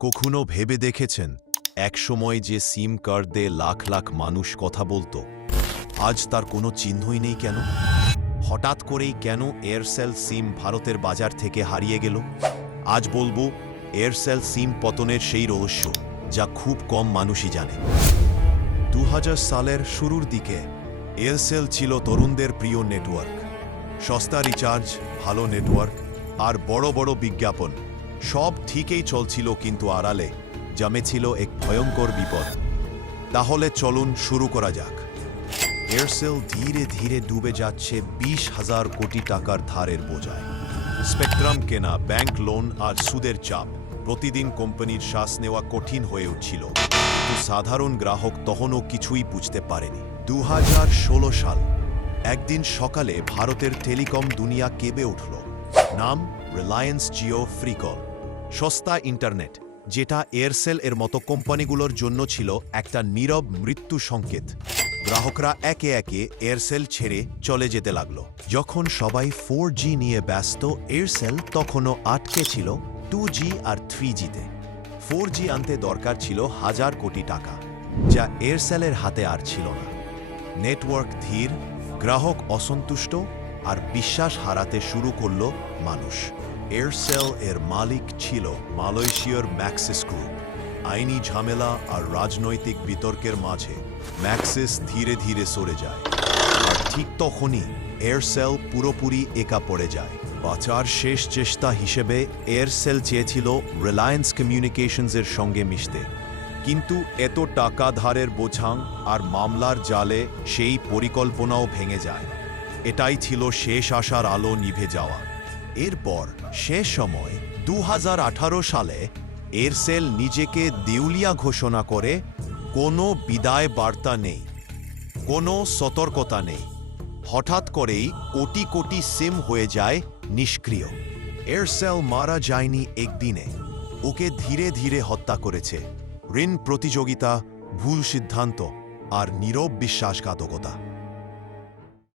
কখনো ভেবে দেখেছেন একসময় যে সিম কার্ড দিয়ে লাখ লাখ মানুষ কথা বলতো, আজ তার কোনো চিহ্নই নেই কেন? হঠাৎ করেই কেন এয়ারসেল সিম ভারতের বাজার থেকে হারিয়ে গেল? আজ বলবো এয়ারসেল সিম পতনের সেই রহস্য যা খুব কম মানুষই জানে। 2000 সালের শুরুর দিকে এয়ারসেল ছিল তরুণদের প্রিয় নেটওয়ার্ক। সস্তা রিচার্জ, ভালো নেটওয়ার্ক আর বড় বড় বিজ্ঞাপন সব ঠিকই চলছিল, কিন্তু আড়ালে জমেছিল এক ভয়ঙ্কর বিপদ। তাহলে চলুন শুরু করা যাক। এয়ারসেল ধীরে ধীরে ডুবে যাচ্ছে 20,000 কোটি টাকার ধারের বোঝায়। স্পেকট্রাম কেনা, ব্যাংক লোন আর সুদের চাপ, প্রতিদিন কোম্পানির শ্বাস নেওয়া কঠিন হয়ে উঠছিল। কিন্তু সাধারণ গ্রাহক তখনও কিছুই বুঝতে পারেনি। 2016 সাল, একদিন সকালে ভারতের টেলিকম দুনিয়া কেঁপে উঠল। নাম রিলায়েন্স জিও ফ্রিকল। সস্তা ইন্টারনেট, যেটা এয়ারসেল এর মতো কোম্পানিগুলোর জন্য ছিল একটা নীরব মৃত্যু সংকেত। গ্রাহকরা একে একে এয়ারসেল ছেড়ে চলে যেতে লাগলো। যখন সবাই 4G নিয়ে ব্যস্ত, এয়ারসেল তখনও আটকে ছিল 2G আর 3Gতে। 4G আনতে দরকার ছিল হাজার কোটি টাকা, যা এয়ারসেলের হাতে আর ছিল না। নেটওয়ার্ক ধীর, গ্রাহক অসন্তুষ্ট আর বিশ্বাস হারাতে শুরু করল মানুষ। এয়ারসেল এর মালিক ছিল মালয়েশিয়ার ম্যাক্সিস গ্রুপ। আইনি ঝামেলা আর রাজনৈতিক বিতর্কের মাঝে ম্যাক্সিস ধীরে ধীরে সরে যায়। আর ঠিক তখনই এয়ারসেল পুরোপুরি একা পড়ে যায়। বাঁচার শেষ চেষ্টা হিসেবে এয়ারসেল চেয়েছিল রিলায়েন্স কমিউনিকেশনসের সঙ্গে মিশতে, কিন্তু এত টাকা ধারের বোঝাং আর মামলার জালে সেই পরিকল্পনাও ভেঙে যায়। এটাই ছিল শেষ আশার আলো নিভে যাওয়া। এরপর শেষ সময় 2018 সালে এয়ারসেল নিজেকে দেউলিয়া ঘোষণা করে। কোনো বিদায় বার্তা নেই, কোনো সতর্কতা নেই। হঠাৎ করেই কোটি কোটি সিম হয়ে যায় নিষ্ক্রিয়। এয়ারসেল মারা যায়নি একদিনে, ওকে ধীরে ধীরে হত্যা করেছে ঋণ প্রতিযোগিতা, ভুল সিদ্ধান্ত আর নীরব বিশ্বাসঘাতকতা।